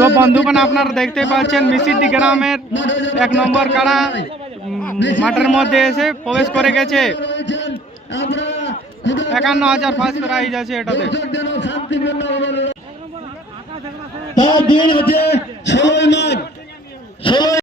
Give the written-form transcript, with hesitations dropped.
তো বন্ধুগণ আপনারা দেখতে পাচ্ছেন মিসিডি গ্রামের 1 নম্বর কাড়া মাঠের মধ্যে এসে প্রবেশ করে গেছে। 51,000 ফার্স্ট প্রাইজ আছে এটাতে। তার দিন হচ্ছে 16 মার্চ